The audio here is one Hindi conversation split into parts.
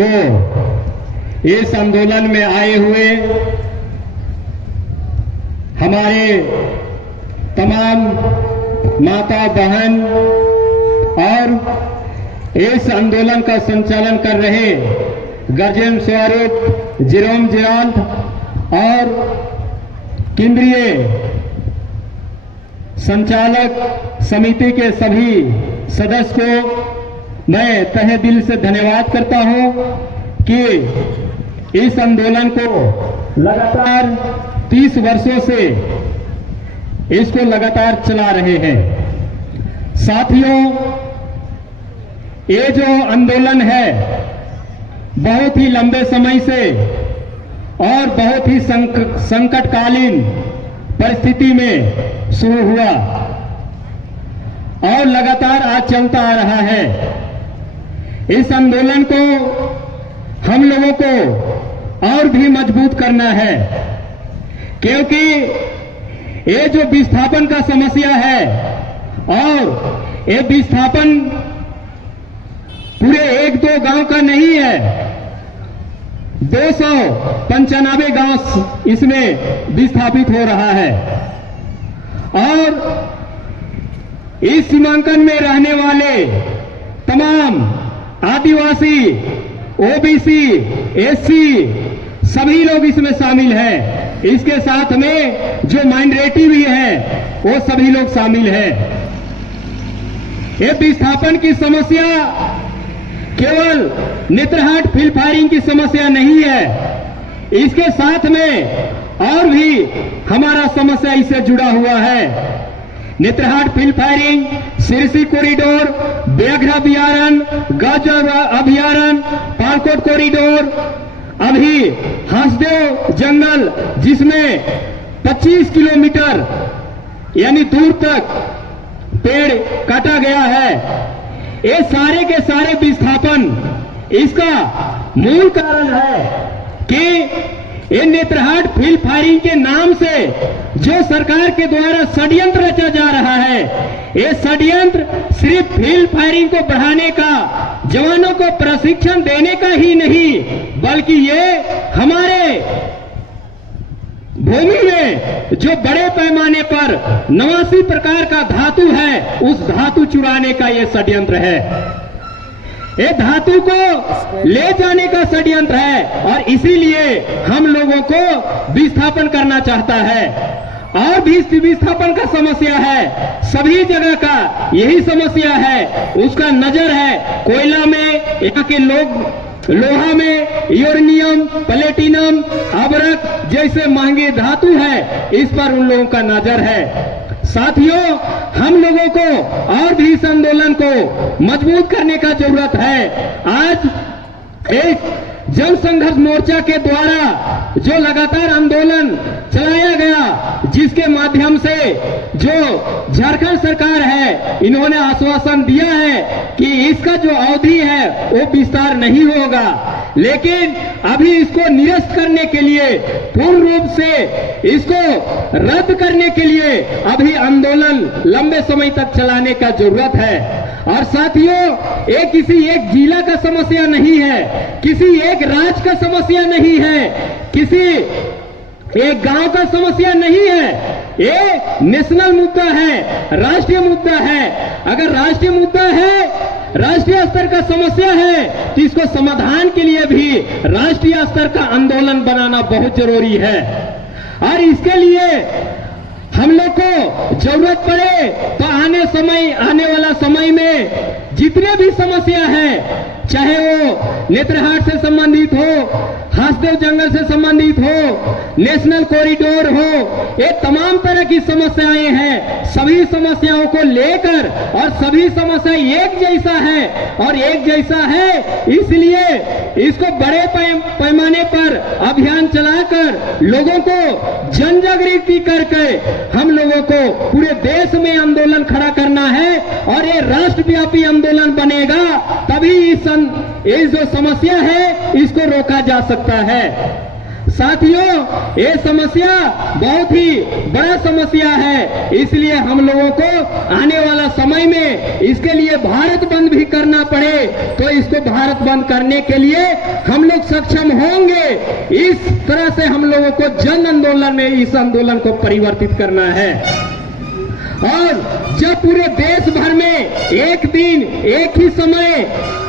को इस आंदोलन में आए हुए हमारे तमाम माता बहन और इस आंदोलन का संचालन कर रहे गर्जन स्वरूप जेरोम जिराल्ड और केंद्रीय संचालक समिति के सभी सदस्य को मैं तहे दिल से धन्यवाद करता हूं कि इस आंदोलन को लगातार 30 वर्षों से इसको लगातार चला रहे हैं। साथियों, ये जो आंदोलन है बहुत ही लंबे समय से और बहुत ही संकटकालीन परिस्थिति में शुरू हुआ और लगातार आज चलता आ रहा है। इस आंदोलन को हम लोगों को और भी मजबूत करना है, क्योंकि ये जो विस्थापन का समस्या है और ये विस्थापन पूरे 1-2 गांव का नहीं है, 295 गांव इसमें विस्थापित हो रहा है और इस सीमांकन में रहने वाले तमाम आदिवासी, ओबीसी, एससी सभी लोग इसमें शामिल हैं। इसके साथ में जो माइनॉरिटी भी है वो सभी लोग शामिल हैं। ये विस्थापन की समस्या केवल नेत्रहाट फील्ड फायरिंग की समस्या नहीं है, इसके साथ में और भी हमारा समस्या इससे जुड़ा हुआ है। Netarhat field firing, Sirsi corridor, व्याघ्र अभयारण्य, गज अभयारण्य, पालकोट कॉरिडोर, अभी हंसदेव जंगल जिसमें 25 किलोमीटर यानी दूर तक पेड़ काटा गया है, ये सारे के सारे विस्थापन इसका मूल कारण है कि ये नेत्रहाट फील्ड फायरिंग के नाम से जो सरकार के द्वारा षड्यंत्र रचा जा रहा है, ये षड्यंत्र सिर्फ फील्ड फायरिंग को बढ़ाने का, जवानों को प्रशिक्षण देने का ही नहीं, बल्कि ये हमारे भूमि में जो बड़े पैमाने पर 89 प्रकार का धातु है, उस धातु चुराने का ये षड्यंत्र है। ये धातु को ले जाने का षड्यंत्र है और इसीलिए हम लोगों को विस्थापन करना चाहता है। और भी विस्थापन का समस्या है, सभी जगह का यही समस्या है। उसका नजर है कोयला में, यहाँ के लोग लोहा में, यूरेनियम, प्लेटिनम, अबरक जैसे महंगे धातु है, इस पर उन लोगों का नजर है। साथियों, हम लोगों को और भी इस आंदोलन को मजबूत करने का जरूरत है। आज एक जन संघर्ष मोर्चा के द्वारा जो लगातार आंदोलन चलाया गया, जिसके माध्यम से जो झारखंड सरकार है, इन्होंने आश्वासन दिया है कि इसका जो अवधि है वो विस्तार नहीं होगा, लेकिन अभी इसको निरस्त करने के लिए, पूर्ण रूप से इसको रद्द करने के लिए अभी आंदोलन लंबे समय तक चलाने का जरूरत है। और साथियों, ये किसी एक जिला का समस्या नहीं है, किसी एक राज्य का समस्या नहीं है, किसी एक गांव का समस्या नहीं है, ये नेशनल मुद्दा है, राष्ट्रीय मुद्दा है। अगर राष्ट्रीय मुद्दा है, राष्ट्रीय स्तर का समस्या है, तो इसको समाधान के लिए भी राष्ट्रीय स्तर का आंदोलन बनाना बहुत जरूरी है। और इसके लिए हम लोग को जरूरत पड़े तो आने वाला समय में जितने भी समस्या है, चाहे वो नेत्रहाट से संबंधित हो, हंसदेव जंगल से संबंधित हो, नेशनल कॉरिडोर हो, ये तमाम तरह की समस्याएं हैं। सभी समस्याओं को लेकर, और सभी समस्या एक जैसा है और एक जैसा है, इसलिए इसको बड़े पैमाने पर अभियान चलाकर लोगों को जन जागृति करके हम लोगों को पूरे देश में आंदोलन खड़ा करना है और ये राष्ट्रव्यापी आंदोलन बनेगा, तभी इस जो समस्या है इसको रोका जा सकता है। साथियों, ये समस्या बहुत ही बड़ा समस्या है, इसलिए हम लोगों को आने वाला समय में इसके लिए भारत बंद भी करना पड़े तो इसको भारत बंद करने के लिए हम लोग सक्षम होंगे। इस तरह से हम लोगों को जन आंदोलन में इस आंदोलन को परिवर्तित करना है। और जब पूरे देश भर में एक दिन, एक ही समय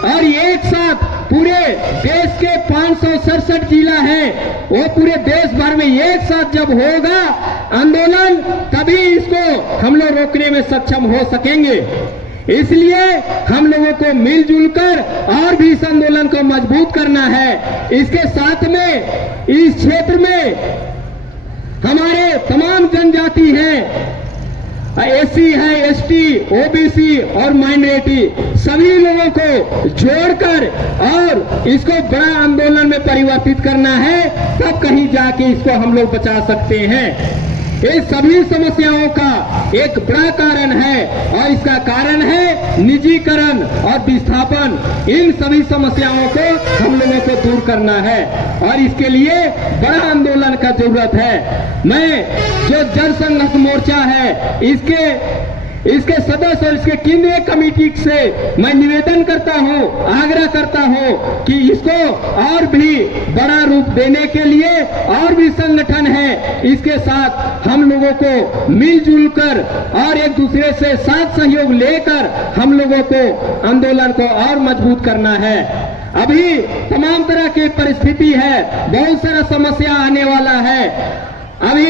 और एक साथ पूरे देश के 567 जिला है, वो पूरे देश भर में एक साथ जब होगा आंदोलन, तभी इसको हम लोग रोकने में सक्षम हो सकेंगे। इसलिए हम लोगों को मिलजुल कर और भी इस आंदोलन को मजबूत करना है। इसके साथ में इस क्षेत्र में हमारे तमाम जनजाति हैं, एससी है, एसटी, ओबीसी और माइनॉरिटी, सभी लोगों को जोड़कर और इसको बड़ा आंदोलन में परिवर्तित करना है, तब कहीं जाके इसको हम लोग बचा सकते हैं। ये सभी समस्याओं का एक बड़ा कारण है और इसका कारण है निजीकरण और विस्थापन। इन सभी समस्याओं को हम लोगों को दूर करना है और इसके लिए बड़ा आंदोलन का जरूरत है। मैं जो जन संघर्ष मोर्चा है इसके सदस्य और इसके केंद्रीय कमेटी से मैं निवेदन करता हूं, आग्रह करता हूं कि इसको और भी बड़ा रूप देने के लिए और भी संगठन है, इसके साथ हम लोगों को मिलजुल कर और एक दूसरे से साथ सहयोग लेकर हम लोगों को आंदोलन को और मजबूत करना है। अभी तमाम तरह की परिस्थिति है, बहुत सारा समस्या आने वाला है। अभी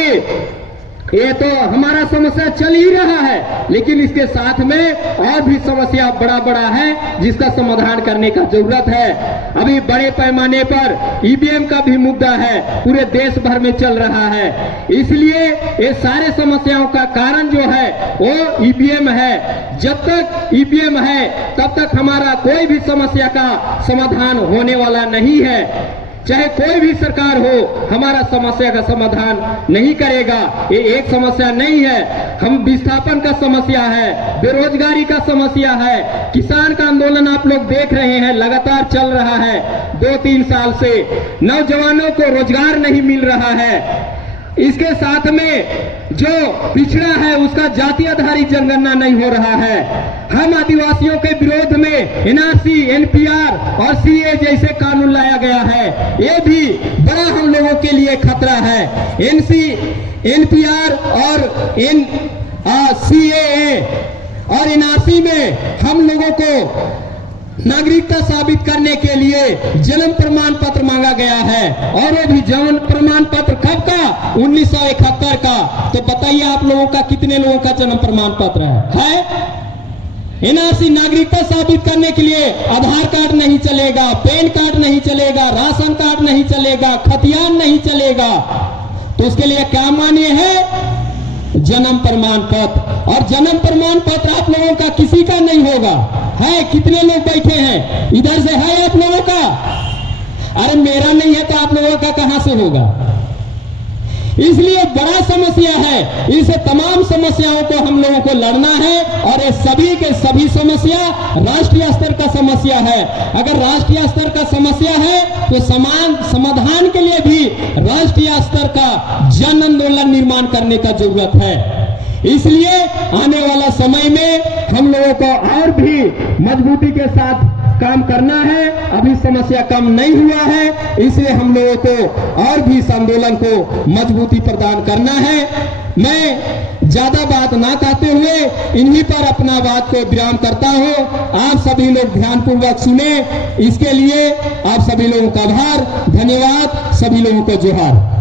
ये तो हमारा समस्या चल ही रहा है, लेकिन इसके साथ में और भी समस्या बड़ा है जिसका समाधान करने का जरूरत है। अभी बड़े पैमाने पर ईवीएम का भी मुद्दा है, पूरे देश भर में चल रहा है। इसलिए ये सारे समस्याओं का कारण जो है वो ईवीएम है। जब तक ईवीएम है तब तक हमारा कोई भी समस्या का समाधान होने वाला नहीं है। चाहे कोई भी सरकार हो, हमारा समस्या का समाधान नहीं करेगा। ये एक समस्या नहीं है, हम विस्थापन का समस्या है, बेरोजगारी का समस्या है, किसान का आंदोलन आप लोग देख रहे हैं लगातार चल रहा है 2-3 साल से, नौजवानों को रोजगार नहीं मिल रहा है। इसके साथ में जो पिछड़ा है उसका जाति आधारित जनगणना नहीं हो रहा है। हम आदिवासियों के विरोध में एनआरसी, एनपीआर और सीए जैसे कानून लाया गया है, ये भी बड़ा हम लोगों के लिए खतरा है। एनपीआर और सीएए और एनआरसी में हम लोगों को नागरिकता साबित करने के लिए जन्म प्रमाण पत्र मांगा गया है, और वो भी जन्म प्रमाण पत्र कब का? 1971 का। तो बताइए आप लोगों का कितने लोगों का जन्म प्रमाण पत्र है? एनआरसी नागरिकता साबित करने के लिए आधार कार्ड नहीं चलेगा, पैन कार्ड नहीं चलेगा, राशन कार्ड नहीं चलेगा, खतियान नहीं चलेगा। तो उसके लिए क्या मान्य है? जन्म प्रमाण पत्र। और जन्म प्रमाण पत्र आप लोगों का किसी का नहीं होगा। है कितने लोग बैठे हैं इधर से? है आप लोगों का? अरे मेरा नहीं है तो आप लोगों का कहां से होगा? इसलिए बड़ा समस्या है। इस तमाम समस्याओं को हम लोगों को लड़ना है और ये सभी के सभी समस्या राष्ट्रीय स्तर का समस्या है। अगर राष्ट्रीय स्तर का समस्या है तो समान समाधान के लिए भी राष्ट्रीय स्तर का जन आंदोलन निर्माण करने का जरूरत है। इसलिए आने वाला समय में हम लोगों को और भी मजबूती के साथ काम करना है। अभी समस्या कम नहीं हुआ है, इसलिए हम लोगों को और भी इस आंदोलन को मजबूती प्रदान करना है। मैं ज्यादा बात ना कहते हुए इन्हीं पर अपना बात को विराम करता हूं। आप सभी लोग ध्यानपूर्वक सुने, इसके लिए आप सभी लोगों का आभार, धन्यवाद। सभी लोगों को जोहार।